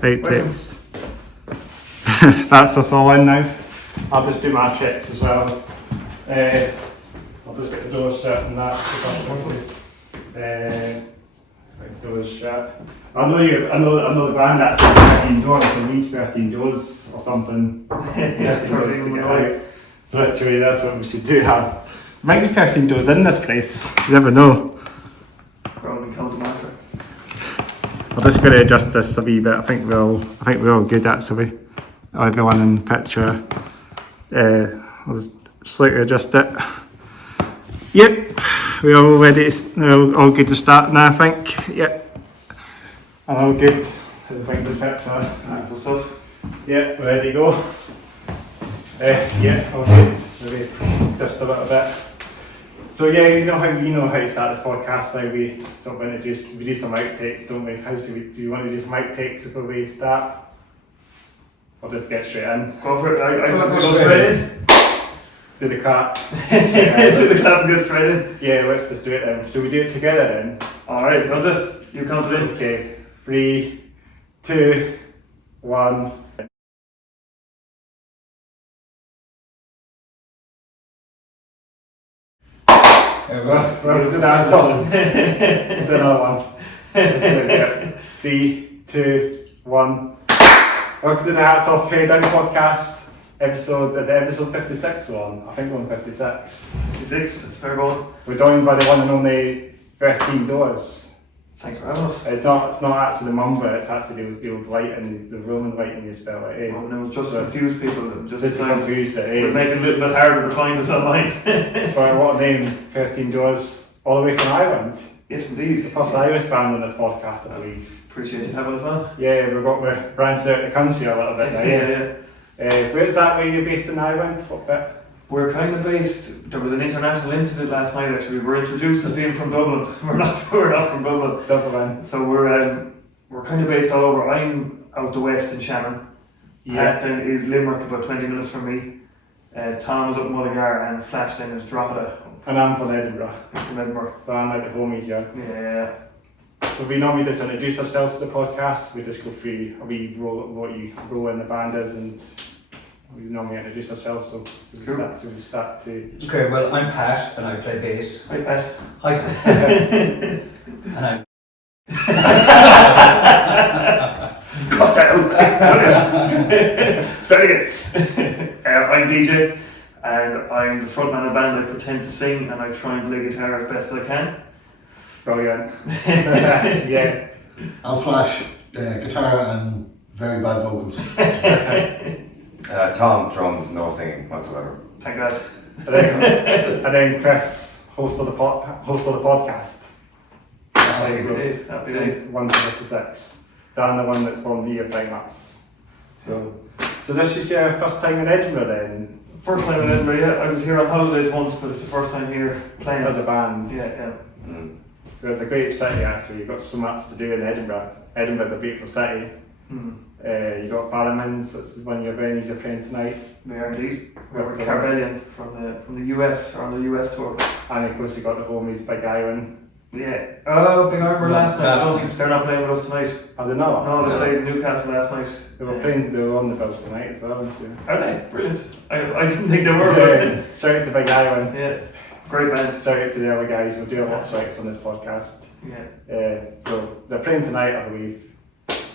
Outtakes. That's us all in now. I'll just do my checks as well. I'll just get the doors shut and that. Doors shut. I know the band that says 13 doors, so we need 13 doors or something. 13 doors to get out. So actually that's what we should do. Might be 13 doors in this place. You never know. Probably come to matter. I'm just going to adjust this a wee bit. I think we're all good actually. Everyone in the picture. I'll just slightly adjust it. Yep, we're all ready. We're all good to start now, I think. Yep, I'm all good. Everything in the picture. Beautiful stuff. Yep, ready to go. Yeah, all good. Maybe just a little bit. So yeah, you know how you start this podcast. Now we sort of introduce, we do some outtakes, don't we? Do you want to do some outtakes before we start? I'll just get straight in. Go for it. I go straight in. Do the clap. Do the clap and go straight in. Yeah, let's just do it then. Should we do it together then? Alright, you count it in. Okay, 3, 2, 1. We'll do that song. Do another one. 3, 2, 1. Welcome to the Hats Off Pay Down podcast. Episode 56 on? I think we're on 56. 56, it's fair going. We're joined by the one and only 13 Doors. Thanks for having us. It's not actually the mumber, it's actually the old lighting, the Roman lighting you spell it, eh? Oh no, just to confuse people. Just to confuse it, eh? We're making it a little bit harder to find us online. For what name? 13 Doors, all the way from Ireland. Yes indeed. The first Irish band on this podcast, I believe. Appreciate you having us on. Yeah, we're branching out the country a little bit now, yeah. Where's that where you're based in Ireland? What bit? We're kind of based, there was an international incident last night actually. We were introduced as being from Dublin. We're not from Dublin. Dublin. So we're kind of based all over. I'm out the west in Shannon. Yeah. Then is Limerick, about 20 minutes from me. Tom is up in Mullingar and Flashden is Drogheda. And I'm from Edinburgh. I'm from Edinburgh. So I'm like the homie here. Yeah. So we normally just introduce ourselves to the podcast. We just go through what you role in the band is, and we normally introduce ourselves. So we start to. Okay, well I'm Pat and I play bass. Hi Pat. Hi. And I'm. Cut that out. Start again. I'm DJ and I'm the frontman of the band. I pretend to sing and I try and play guitar as best as I can. Brilliant. Yeah. I'll flash guitar and very bad vocals. Tom, drums, no singing whatsoever. Thank God. And then Chris, host of the podcast. Happy days. 156. So I'm the one that's volunteer playing us. So this is your first time in Edinburgh then? First time in Edinburgh, yeah. I was here on holidays once, but it's the first time here playing. As a band. Yeah. So it's a great city actually. You've got so much to do in Edinburgh. Edinburgh's a beautiful city. You've got Barrowmans, that's one of your venues you're playing tonight. We are indeed. We're Carbellion from the US, or on the US tour. And of course you've got the homies Big Iron. Yeah. Oh, Big Iron were last night. Oh, they're not playing with us tonight. Are they not? No, they played in Newcastle last night. They were on the bill tonight as well. So. Are they? Brilliant. I didn't think they were. Shout out to Big Iron. Yeah. Great band. Shout out to the other guys. We'll do a lot of shouts on this podcast. Yeah. So they're playing tonight, I believe.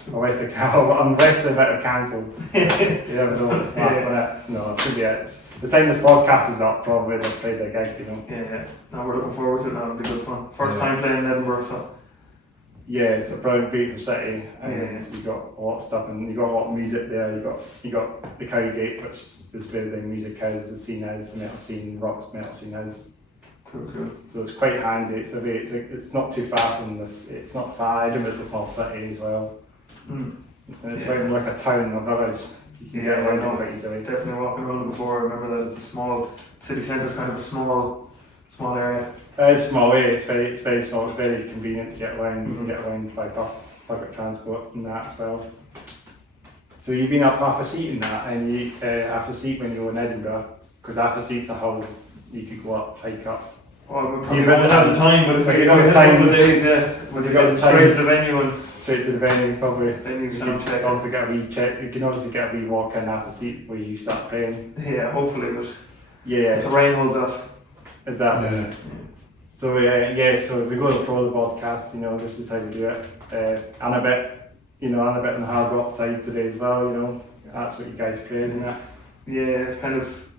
Unless they might have cancelled. You never know. Last minute. No, it should be it. The time this podcast is up, probably they'll play their gig, you know. Yeah. No, we're looking forward to it now. It'll be good fun. First time playing in Edinburgh, so. Yeah, it's a brilliant, beautiful city, and you've got a lot of stuff, and you've got a lot of music there. You got the Cowgate, which is where the music is, the scene is, the metal scene, rock metal scene is. Cool. So it's quite handy. It's not too far from this. It's not far. Edinburgh's a small city as well. And it's very like a town of village. You can get around quite easily. Definitely walking around before. I remember that it's a small city centre, kind of a small area. It's small, it's very small. It's very convenient to get around. You can get around by bus, public transport, and that as well. So you've been up half a seat in that, and you half a seat when you were in Edinburgh, because half a seat's a whole. You could go up, hike up. Well, we probably won't have the time, but if we had a couple of days, when you got straight to the venue and. straight to the venue, probably. Venue You sound can check. obviously get a wee check. You can obviously get a wee walk in, half a seat before you start playing. Yeah, hopefully, but Yeah, if the rain holds off. is that? Yeah. So yeah, so if we go for the podcast, this is how we do it. And a bit, and a bit on the hard rock side today as well. That's what you guys play, isn't it? Yeah, it's kind of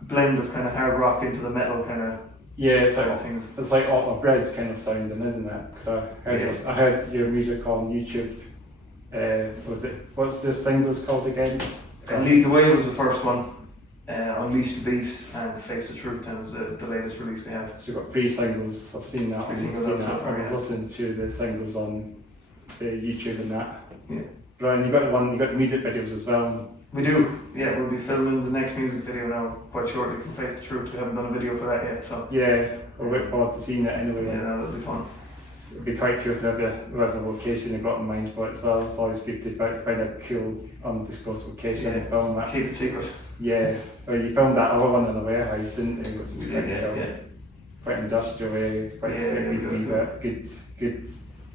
a blend of kind of hard rock into the metal kind of Yeah, it's side like of things. it's like Otto Bread kind of sounding, isn't it? 'Cause I heard your music on YouTube. What's the singles called again? Lead the Way was the first one. Unleash the Beast and Face the Truth and was the latest release we have. So you've got 3 singles. I've seen that. Three I've singles seen out that. so far, I was yeah. listening to the singles on YouTube and that. Yeah. Right, and you got the music videos as well. We do, yeah, we'll be filming the next music video now quite shortly for Face the Truth. We haven't done a video for that yet, so Yeah, we'll look forward to seeing it anyway. yeah, that'll be fun. It'd be quite cool to have the location you've got in mind for it as well. It's always good to find a cool undisclosed location and film that. Keep it secret. Yeah, well, you filmed that other one in a warehouse, didn't you? Which is quite Yeah, cool. yeah. Quite industrial area. It's quite Yeah,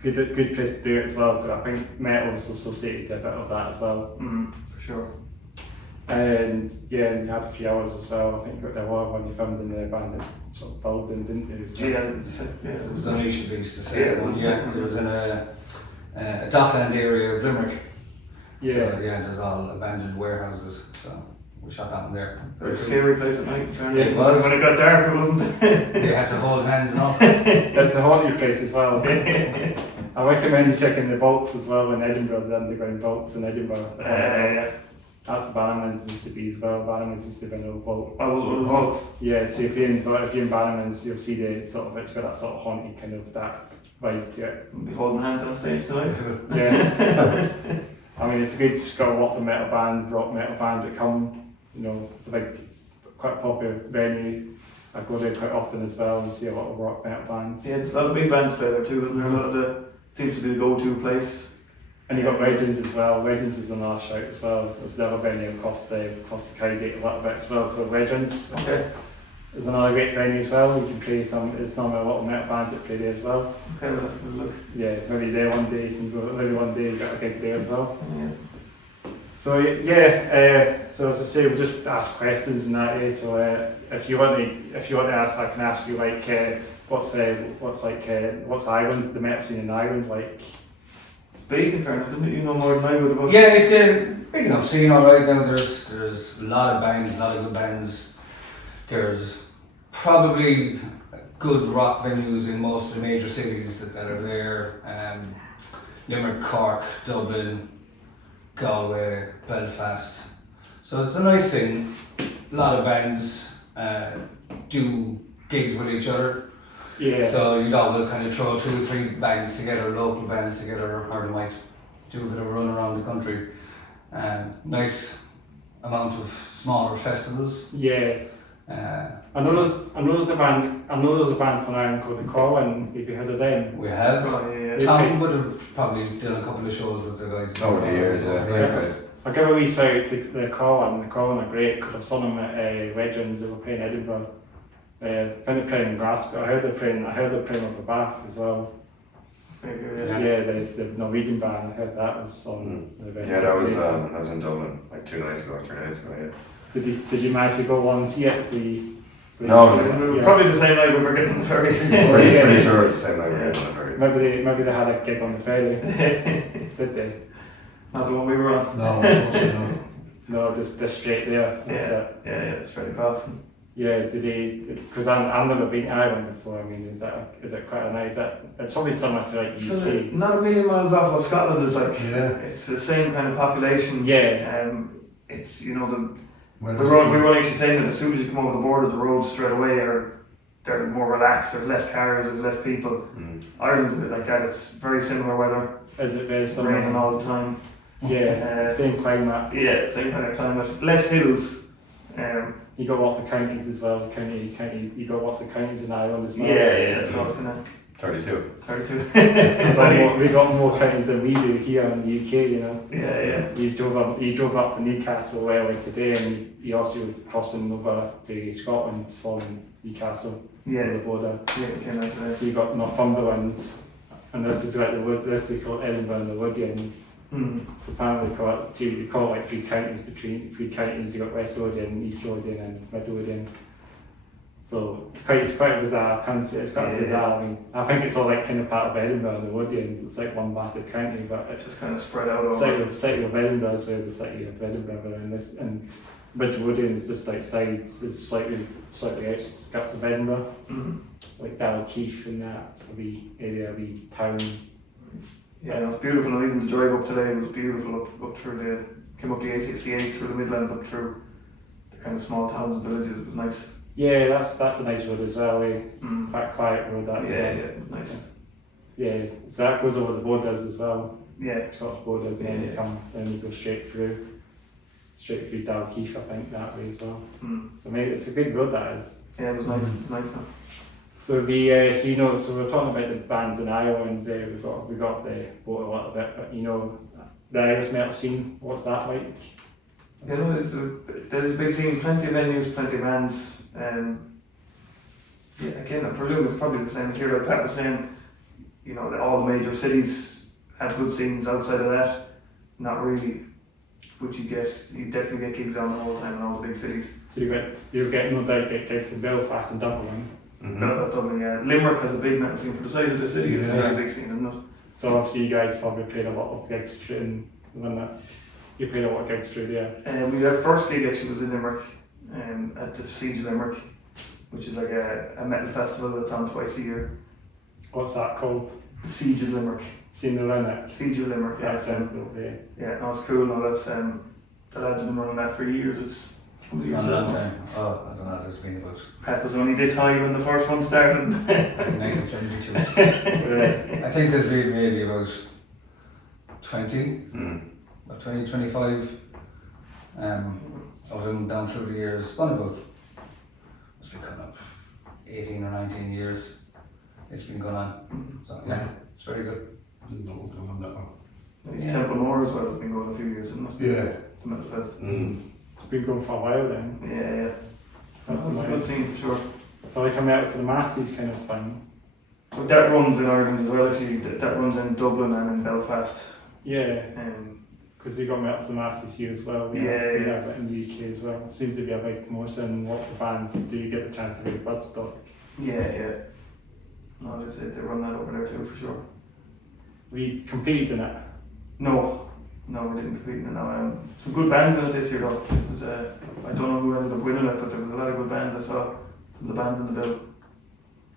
good place to do it as well. But I think metal's associated a bit of that as well. For sure. And yeah, and you had a few hours as well. I think you got the other one you filmed in the abandoned sort of building, didn't you? Yeah, It was Unleash the Beast, the second one. Yeah. Yeah, it was in a dockland area of Limerick. Yeah. So, yeah, there's all abandoned warehouses. So we shot that one there. Very scary place at night. Yeah, it was. When it got dark, it wasn't. They had to hold hands and all. That's a haunted place as well. I recommend you checking the vaults as well in Edinburgh, the underground vaults in Edinburgh. That's Bannerman's used to be as well. Bannerman's used to be an old vault. Oh, vault. Yeah, so if you're in Bannerman's, you'll see it's got that sort of haunted kind of that vibe to it. We'll be holding hands on stage tonight. Yeah. I mean, it's got lots of rock metal bands that come. It's quite a popular venue. I go there quite often as well and see a lot of rock metal bands. Yeah, there's a lot of big bands play there too. Isn't there? A lot of the seems to be the go-to place. And you got Legends as well. Legends is another shout as well. There's the other venue across the Cowgate a little bit as well called Legends. Okay. There's another great venue as well. You can play there's a lot of metal bands that play there as well. Okay, we'll have to look. Yeah, maybe there one day you can go. Maybe one day you got a gig there as well. Yeah. So yeah, so as I say, we'll just ask questions and that. So if you want to ask, I can ask you like what's Ireland, the metal scene in Ireland like? Big in fairness, isn't it? You know more than I would about. Yeah, it's a big enough scene, alright. Now there's a lot of bands, a lot of good bands. There's probably good rock venues in most of the major cities that are there. Limerick, Cork, Dublin, Galway, Belfast. So it's a nice scene. A lot of bands do gigs with each other. Yeah. So you'd always kind of throw 2 or 3 bands together, local bands together, or they might do a bit of a run around the country. Nice amount of smaller festivals. Yeah. I know there's a band from Ireland called the Corwin. Have you heard of them? We have. Oh, yeah. Tom would have probably done a couple of shows with the guys. Over the years, yeah. Nice guys. I'll give a wee shout out to the Corwin. The Corwin are great because I saw them at Legends. They were playing Edinburgh. I think they're playing in Glasgow. I heard they're playing with Bath as well. Very good, Yeah, the Norwegian band. I heard that was on the event. Yeah, that was in Dublin like 2 nights ago, 3 nights ago, yeah. Did you manage to go once yet? No, We were probably the same night we were getting on the ferry. Pretty sure it's the same night we're getting on the ferry. Maybe they had a gig on the ferry. Did they? Not the one we were on. No, unfortunately not. No, just straight there. That's it. Yeah, straight across. And Yeah, did he? Because I've never been to Ireland before. I mean, is it quite a nice? It's probably similar to like UK. not a million miles off what Scotland is like. Yeah. It's the same kind of population. Yeah. It's the When the was road. it? We were actually saying that as soon as you come over the border, the roads straight away they're more relaxed. There's less cars. There's less people. Ireland's a bit like that. It's very similar weather. Is it very It's similar? raining all the time. Yeah, same climate. Yeah, same kind of climate. Less hills. You got lots of counties as well. You got lots of counties in Ireland as well. Yeah. So kind of 32. 32. we got more counties than we do here in the UK. Yeah. You drove up from Newcastle earlier today, and you also crossing over to Scotland from Newcastle on Yeah. the border. Yeah, we came out today. So you got Northumberland, And this is like this is called Edinburgh and the Lothians. It's apparently called you call it like three counties. Between three counties, you got West Lothian, East Lothian, and Mid Lothian. So it's quite a bizarre concept. It's quite bizarre. I mean, I think it's all like kind of part of Edinburgh and the Lothians. It's like one massive county, but it's Just kind of spread out over. city of Edinburgh is where the city of Edinburgh are in this, and Mid Lothian is just outside. It's slightly outskirts of Edinburgh. Like Dalkeith and that, so the area, the town. Yeah, it was beautiful, and even the drive up today was beautiful up through came up the A68 through the Midlands up through the kind of small towns and villages. It was nice. Yeah, that's a nice road as well. Quite quiet road that. Yeah, it was nice. Yeah, so that goes over the borders as well. Yeah. Scottish borders, and then you go straight through Dalkeith, I think, that way as well. So maybe it's a good road that is. Yeah, it was nice. Nice. Huh? So so we're talking about the bands in Ireland. We got the boat a little bit, but the Irish metal scene. What's that like? Yeah, no, there's a big scene, plenty of venues, plenty of bands. Yeah, again, I presume it's probably the same here. Like Pat was saying, that all the major cities have good scenes. Outside of that, not really. But you definitely get gigs on all the time in all the big cities. So you get no doubt get gigs in Belfast and Dublin. Belfast, Dublin, yeah. Limerick has a big metal scene for the size of the city. It's a very big scene, isn't it? So obviously you guys probably played a lot of gigs through you played a lot of gigs through there. We our first gig actually was in Limerick, at the Siege of Limerick, which is like a metal festival that's on twice a year. What's that called? The Siege of Limerick. Seen the run it? Siege of Limerick, yeah. That sounds cool, yeah. Yeah, no, it's cool. No, that's the lads have been running that for years. It's a long time. Oh, I don't know. There's been about. Pat was only this high when the first one started. 1972. I think there's been maybe about 20, about 20, 25. Of them down through the years. One about must be coming up 18 or 19 years. It's been going on. So yeah, it's very good. No, on that one. Temple Moor as well has been going a few years, isn't it? Yeah. The Metal Fest. It's been going for a while then. Yeah. That's a good scene for sure. So they come out to the masses kind of thing. So that runs in Ireland as well actually. That runs in Dublin and in Belfast. Yeah. Because they got me up to the masses here as well. We have it in the UK as well. Seems to be a big promotion. Lots of bands do you get the chance to go to Bloodstock. Yeah. No, they run that over there too for sure. We competed in it. No, we didn't compete in it. No, some good bands in it this year though. It was, I don't know who ended up winning it, but there was a lot of good bands. I saw some of the bands in the bill.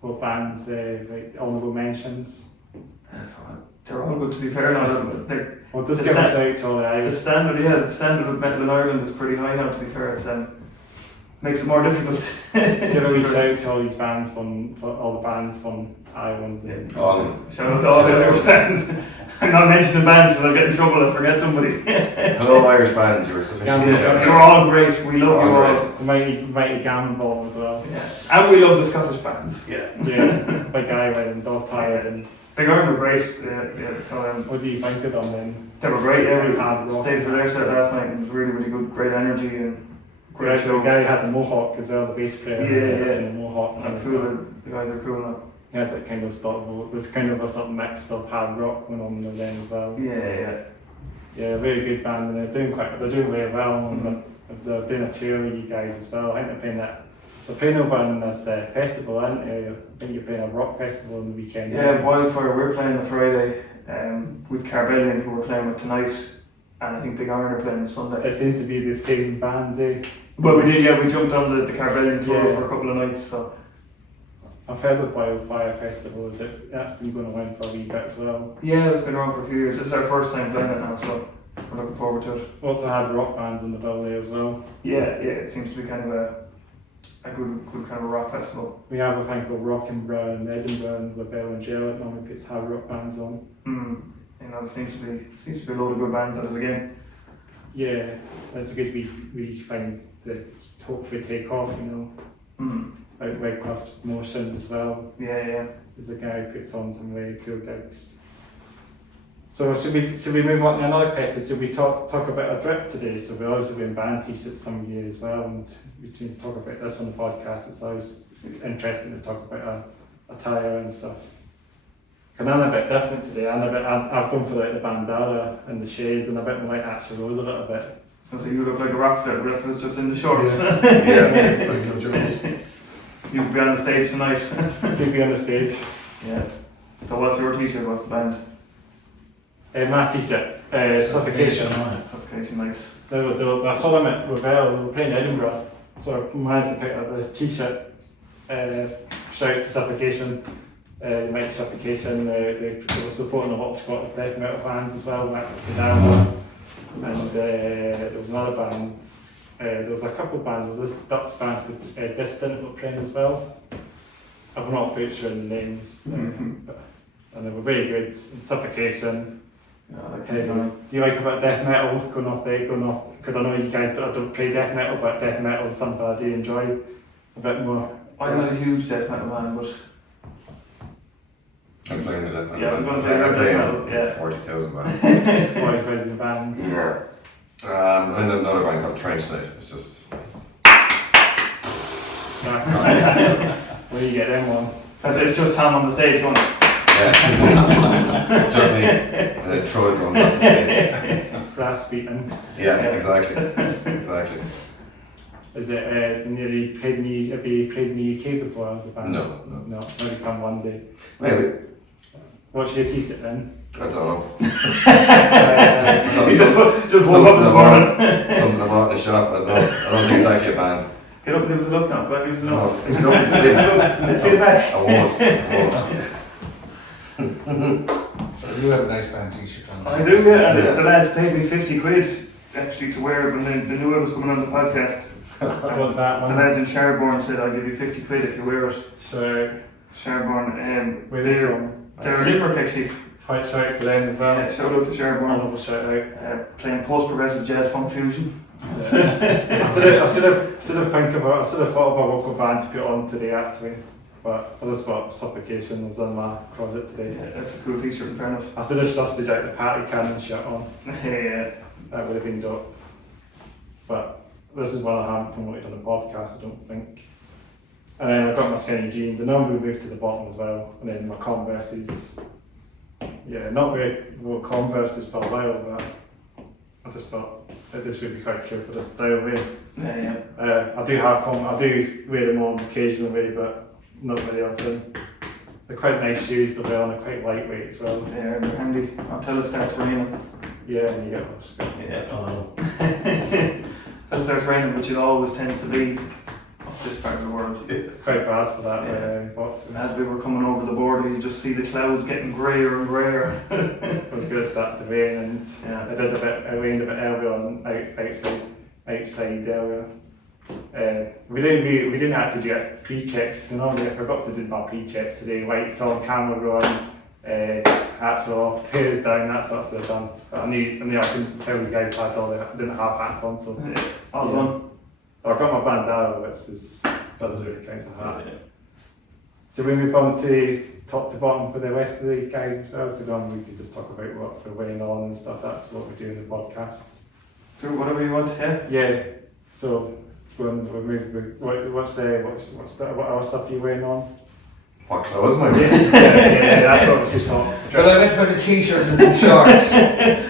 What bands, like honourable mentions? They're all good to be fair now. Well, just give us out to all the Irish. The standard of metal in Ireland is pretty high now to be fair. It's makes it more difficult. Give a wee shout to all these bands for all the bands from Ireland. Yeah. Awesome. Shout out to all the Irish bands. I'm not mentioning bands because I'll get in trouble. I forget somebody. Hello, Irish bands. You were sufficiently shouted. You're all great. We love you all. Mighty Gamble as well. Yeah. And we love the Scottish bands. Yeah. Big Island and Dog Tired and Big Iron were great. Yeah. So, what do you think of them then? They were great. Yeah, we hard rock. stayed for their set last night. It was really good. Great energy and great show. The guy has a mohawk as well. The bass player. Yeah. A mohawk. And cool. The guys are cool now. Yeah, it's like kind of there's kind of a sort of mix of hard rock going on in them as well. Yeah. Yeah, very good band, and they're doing really well. And they're doing a tour with you guys as well. I think they're playing over in this festival, aren't they? I think you're playing a rock festival on the weekend. Yeah, Wildfire. We're playing on Friday with Carbellion, who we're playing with tonight, and I think Big Iron are playing on Sunday. It seems to be the same bands, eh? Well, we did. Yeah, we jumped on the Carbellion tour for a couple of nights. So. I've heard of Wildfire Festival. That's been going on for a wee bit as well. Yeah, it's been around for a few years. This is our first time playing it now, so we're looking forward to it. Also had rock bands on the bill there as well. Yeah, it seems to be kind of a good kind of a rock festival. We have a thing called Rockingborough in Edinburgh and the Bell and Jail. It normally puts hard rock bands on. It seems to be a load of good bands at it again. Yeah, that's a good wee thing to hopefully take off, Out Red Cross promotions as well. Yeah. There's a guy who puts on some really cool gigs. So should we move on to another question? Should we talk about a drip today? So we're also wearing band t-shirts some of you as well, and we can talk about this on the podcast. It's always interesting to talk about attire and stuff. And I'm a bit different today. I've gone for like the bandana and the shades and a bit more like Axl Rose a little bit. So you look like a rock star, the rest of us just in the shorts. Yeah. Regular Jones. You'll be on the stage tonight. Could be on the stage. Yeah. So what's your t-shirt? What's the band? My t-shirt, Suffocation. Suffocation, nice. I saw them at Ravel, they were playing Edinburgh, so I managed to pick up this t-shirt. Shout to Suffocation, Mighty Suffocation. They were supporting a lot of Scottish death metal bands as well, Max Cadavra. And there was another band, there was a couple of bands, there was this Dutch band called Distant that were playing as well. I'm not butchering the names, and they were very good. And Suffocation. Do you like about death metal? Going off, because I know you guys don't play death metal, but death metal is something I do enjoy a bit more. I'm not a huge death metal man, but I'm playing with that. Yeah, I was going to say I'm death playing metal, yeah. 40,000 bands. 40,000 bands. Yeah. And another band called Trench Knife. It's just. That's right. Where do you get them on? it's just Tom on the stage going. Yeah. Just me. And then throw a drum across the stage. Brass beating. Yeah, exactly. Exactly. Is it, have you played in the UK before? The band? No. Maybe come one day. Maybe. What's your t-shirt then? I don't know. He's just woke up this morning. Something I bought in the shop. I don't think it's actually a band. Get up and give us a look now. Go ahead, give us a No, look. it's not a sleep. Let's see the back. I won't. You have a nice band t-shirt on. I do, yeah. And Yeah. the lads paid me 50 quid actually to wear it when they knew I was coming on the podcast. What's that The one? lads in Sherborne said, I'll give you 50 quid if you wear it. So, Sherborne, where they from? they're Limerick actually. Quite shout out to them as well. Yeah, shout out to Sherborne. Honourable shout out. Playing post-progressive jazz funk fusion. I should have thought of a local band to put on today actually, but I just thought Suffocation was in my closet today. Yeah, that's a cool t-shirt in fairness. I should have susted out the party cannon shirt on. Yeah. That would have been dope. But this is one I haven't promoted on the podcast, I don't think. And then I've got my skinny jeans, and then we moved to the bottom as well. And then my Converses. Yeah, not very well Converses for a while, but I just thought that this would be quite cool for this style way. Yeah. I do wear them on occasionally, but not very often. They're quite nice shoes to wear on, they're quite lightweight as well. They're handy until it starts raining. Yeah, and you get what's good. Yeah. Oh, Until it starts raining, which it always tends to be up this part of the world. Quite bad for that Yeah. boxing. As we were coming over the border, you just see the clouds getting greyer and greyer. It was good to start to rain, and Yeah. it rained a bit earlier on outside area. We didn't actually do pre-checks, you know, I forgot to do my pre-checks today, lights on, camera on, hats off, tears down, that sort of stuff done. But I knew I couldn't tell you guys didn't have hats on, so All done. I've got my bandana, which is does the kinds of hat. So we move on to top to bottom for the rest of the guys as well. If we could just talk about what we're weighing on and stuff. That's what we do in the podcast. Cool, whatever you want, yeah. Yeah. So we'll move. What other stuff are you weighing on? What clothes, my Yeah, that's what this is for. Well, I went for the t-shirt and some shorts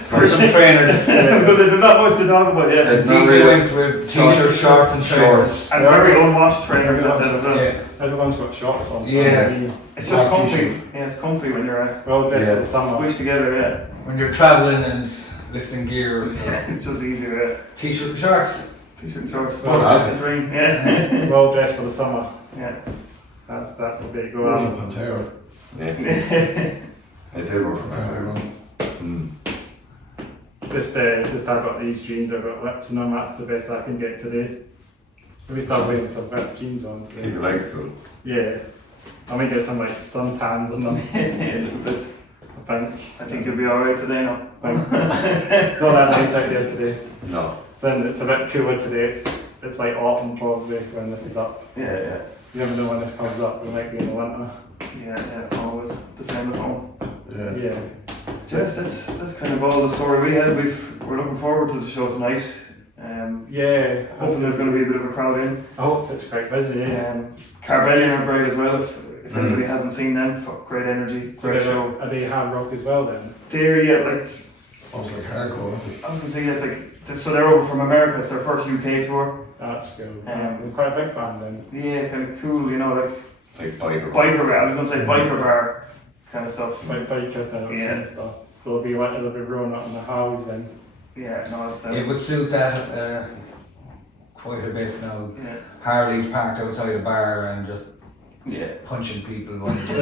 for some trainers. But there's not much to talk about, yeah. DJ went with t-shirt, shorts and trainers. And very unwashed trainers at that as well. Yeah. Everyone's got shorts on. Yeah. It's just comfy. Yeah, it's comfy when you're Well, dressed Yeah. for the summer. squished together, yeah. When you're travelling and lifting gears. It's just easier, yeah. T-shirt and shorts. T-shirt and shorts, Well, that's the dream, yeah. Well dressed for the summer. Yeah. That's the big go Run on. from Pantera. Yeah. I did work for Can't my run. Just I've got these jeans, I've got lips, and that's the best I can get today. Maybe start wearing some ripped jeans on Keep today. your legs cool. Yeah. I might get some like suntans on them. I think you'll be alright today now. Thanks. Not that nice out there today. No. It's a bit cooler today. It's like autumn probably when this is up. Yeah. You never know when this comes up. We might be in the winter. Yeah, always the same at home. Yeah. Yeah. So that's kind of all the story we had. We're looking forward to the show tonight. Yeah. Hopefully there's going to be a bit of a crowd in. I hope it's quite busy. Yeah. Carbellion are great as well. If anybody hasn't seen them, great energy, So great show. are they hard rock as well then? They're like Also like hardcore. I was gonna say it's like so they're over from America. It's their first UK tour. That's cool. They're quite a big band then. Yeah, kind of cool. You know, like biker. biker bar. I was gonna say biker bar kind of stuff. Like bikers and stuff. They'll be rolling up on the house then. Yeah, no, it's It would suit that quite a bit now. yeah. Harley's parked outside a bar and just Yeah. punching people. When The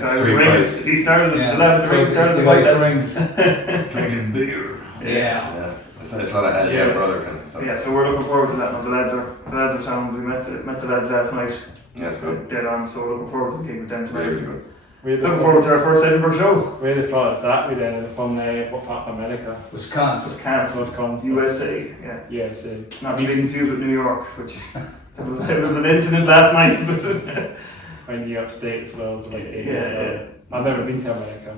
guy with the rings. He started the lad with the rings started the fight. the rings. Drinking beer. Yeah. It's not a hell yeah, brother kind of stuff. Yeah, so we're looking forward to that. Now, the lads are sound. We met the lads last night. Yeah, it's good. Dead on. So we're looking forward to the gig with them tonight. Really, really good. Looking forward to our first Edinburgh show. Where the thought is that we then from what part of America? Wisconsin. Wisconsin. USA. Yeah. USA. Not to be confused with New York, which there was an incident last night. When New York State as well as like Yeah. I've never been to America.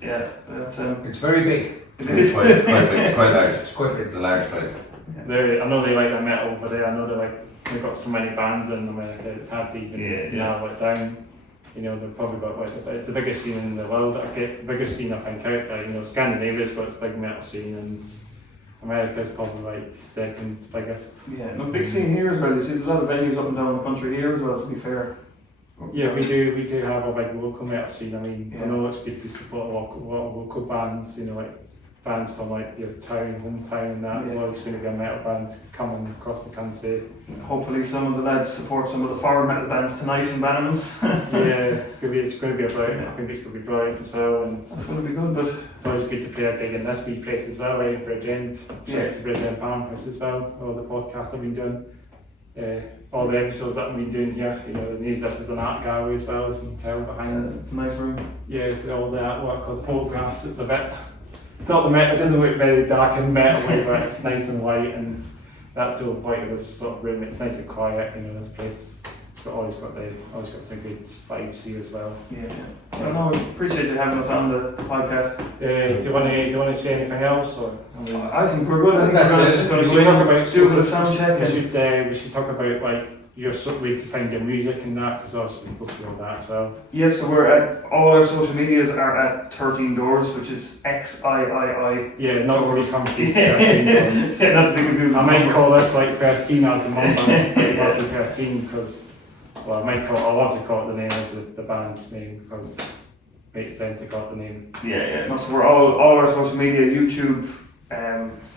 Yeah, that's It's very big. it It's is. quite big. It's quite large. It's quite big. It's a large place. I know they like the metal, but I know they've got so many bands in America. It's hard to even narrow it down. You know, they've probably got it's the biggest scene in the world. Biggest scene I think out there. You know, Scandinavia's got its big metal scene, and America's probably like second biggest. Yeah, no, big scene here as well. You see a lot of venues up and down the country here as well, to be fair. Yeah, we do have a big local metal scene. I mean, Yeah. I know it's good to support local bands. You know, like bands from like your town, hometown, and that. There's always going to be a metal band coming across the country. Hopefully some of the lads support some of the foreign metal bands tonight in Bannerman's. Yeah, it's going to be brilliant. I think it's going to be brilliant as well, and It's going to be good, but it's always good to play a gig in this wee place as well, right? Bridgend, Yeah. shout out to Bridgend Farmhouse as well, all the podcasts I've been doing, all the episodes that I've been doing here, you know, they use this as an art gallery as well, there's some tell behind. it's a nice room. Yeah, so all the artwork, all the photographs, it's a bit, it's not the metal, it doesn't look very dark and metal way, but it's nice and white, and that's the whole point of this sort of room, it's nice and quiet, you know, this place. But always got some good vibes here as well. Yeah. So no, we appreciate you having us on the podcast. Do you want to say anything else, or? I think we're good. I think That's we're it. going We to should talk about do the sound check. We should talk about like your sort of way to find your music and that, because obviously we both know that as well. Yes, so we're at all our social medias are at 13 Doors, which is XIII. Yeah, not to be confused. Yeah, not to be confused. I might call this like 13 as the month, but not 13 because. Well, I'll obviously call it the name as the band name because it makes sense to call it the name. Yeah. No, so we're all our social media, YouTube,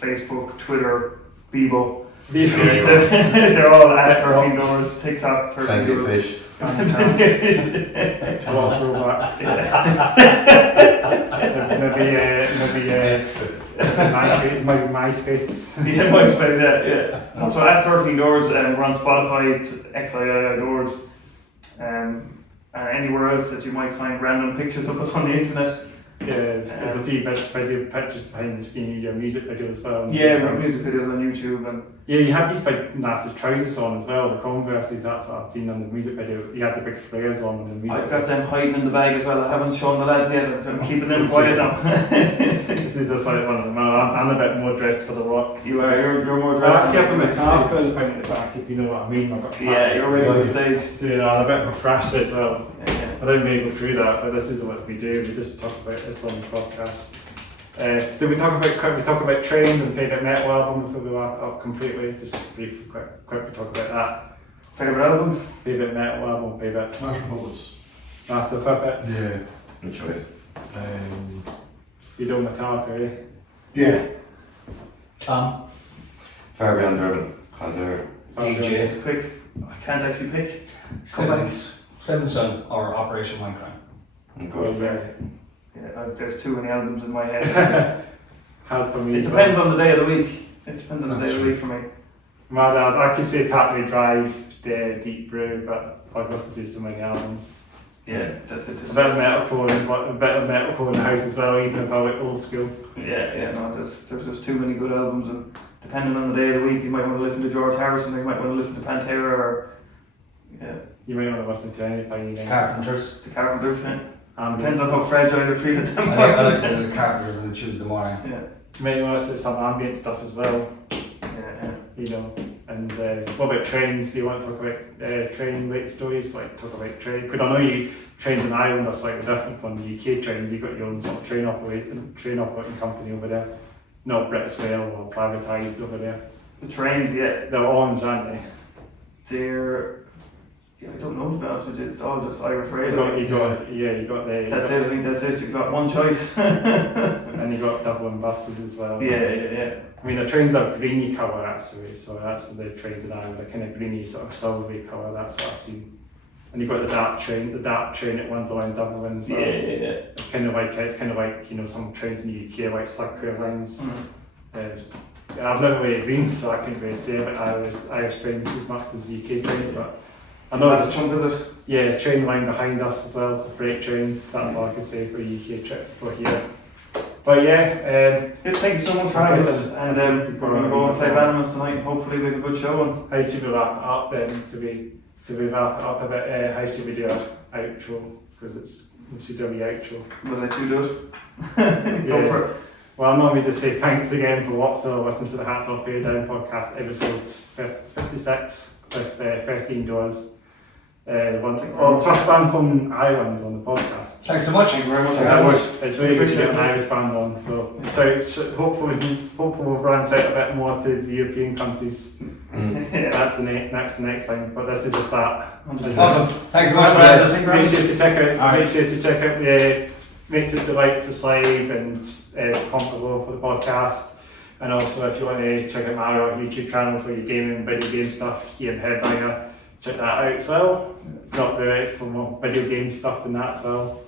Facebook, Twitter, Bebo. They're all at 13 Doors, TikTok, 13 Plenty of Doors. fish. A lot of throwbacks. Maybe MySpace. Yeah, MySpace, yeah. Also at 13 Doors, we're on Spotify, XIII Doors, and anywhere else that you might find random pictures of us on the internet. Yeah, there's a few video pictures behind the screen of your music video as well. Yeah, we've got music videos on YouTube and yeah, you had these big massive trousers on as well, the Converses, that's what I've seen on the music video. You had the big flares on in the music I've got them hiding in the bag as well. I haven't shown the lads yet, I'm keeping them quiet now. This is just like one of them. I'm a bit more dressed for the rock. You're more I dressed. actually have a metallic kind of thing at the back, if you know what I mean. I've got Yeah, you're ready for the stage. So, you know, I'm a bit of a fresh as well. Yeah. I don't maybe go through that, but this is what we do. We just talk about this on the podcast. So we talk about trains and favourite metal album before we wrap up completely. Just briefly, quick, we talk about that. Favourite album? Favourite metal album, favourite Master Puppets. Master Puppets. Yeah. Good choice. You do Metallica, eh? Yeah. Tom. Far Beyond Driven. Hunter. DJ. Quick. I can't actually pick. Seven Son or Operation Mindcrime. Good. Yeah, there's too many albums in my head. Has for me. It depends on the day of the week. It depends on the day of the week for me. My dad, I could say Pathway Drive, the Deep Brew, but I must do so many albums. Yeah, that's it. A bit of metalcore in the house as well, even if I went old school. Yeah, no, there's just too many good albums, and depending on the day of the week, you might want to listen to George Harrison, or you might want to listen to Pantera, or You might want to listen to anything. Carpenters. the Carpenters. Yeah. Ambient Depends on how fragile you're feeling at that I like point. the Carpenters on the Tuesday morning. Yeah, You might want to listen to some ambient stuff as well. yeah. you know. And what about trains? Do you want to talk about train late stories? Like talk about train? Because I know you trains in Ireland are slightly different from the UK trains. You've got your own sort of train operating company over there, not British Rail or privatised over there. The trains, yeah, They're orange, aren't they? they're. Yeah, I don't know to be honest with you. It's all just Irish You Rail. got the. That's it. I think that's it. You've got one choice. And you got Dublin buses as well. Yeah. I mean, the trains are greeny colour actually, so that's what the trains in Ireland, they're kind of greeny, sort of silvery colour, that's what I've seen. And you've got the dark train that runs around Dublin as well. Yeah. It's kind of like, you know, some trains in the UK, like circular lines. I've never really been, so I can't really say about Irish trains as much as UK trains, but I know That's a chunk of it. yeah, train line behind us as well for freight trains. That's all I can say for a UK trip for here. But yeah, Thank you so much for having us. And we're going to go and play Bannerman's tonight. Hopefully, we have a good show. And how should we wrap it up then? To we wrap it up a bit? How should we do our outro? Because we should do the outro. we'll let you do it. Go for it. Well, I normally just say thanks again for watching or listening to the Hats Off Here Down podcast, episode 56 with 13 doors. First band from Ireland on the podcast. Thanks so much. Thank you very much. It's really good to get an Irish band on. So hopefully we'll branch out a bit more to the European countries. Yeah. That's the next thing. But this is the start. Awesome. Thanks so much for having us. Make sure to check out the make sure to like, subscribe, and comment below for the podcast. And also, if you want to check out my YouTube channel for your gaming, video game stuff, here in Headliner, check that out as well. It's not really, it's for more video game stuff and that as well.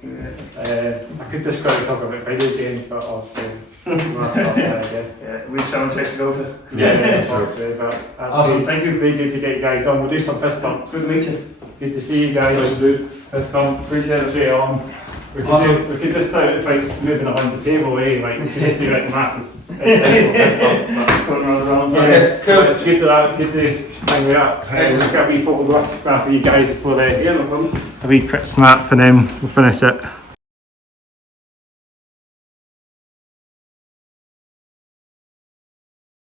I could just talk about video games, but obviously it's more fun, I guess. Yeah, we shall check to go to. Obviously, but that's Awesome. Thank you. Really good to get you guys on. We'll do some fist bumps. Good to meet you. Good to see you guys. Fist bumps. Appreciate it. Straight on. We could just start if it's moving around the table, like we could just do like massive fist bumps. Putting around. Okay, cool. It's good to hang me up. We've got a wee photograph of you guys before Yeah, no problem. a wee quick snap, and then we'll finish it.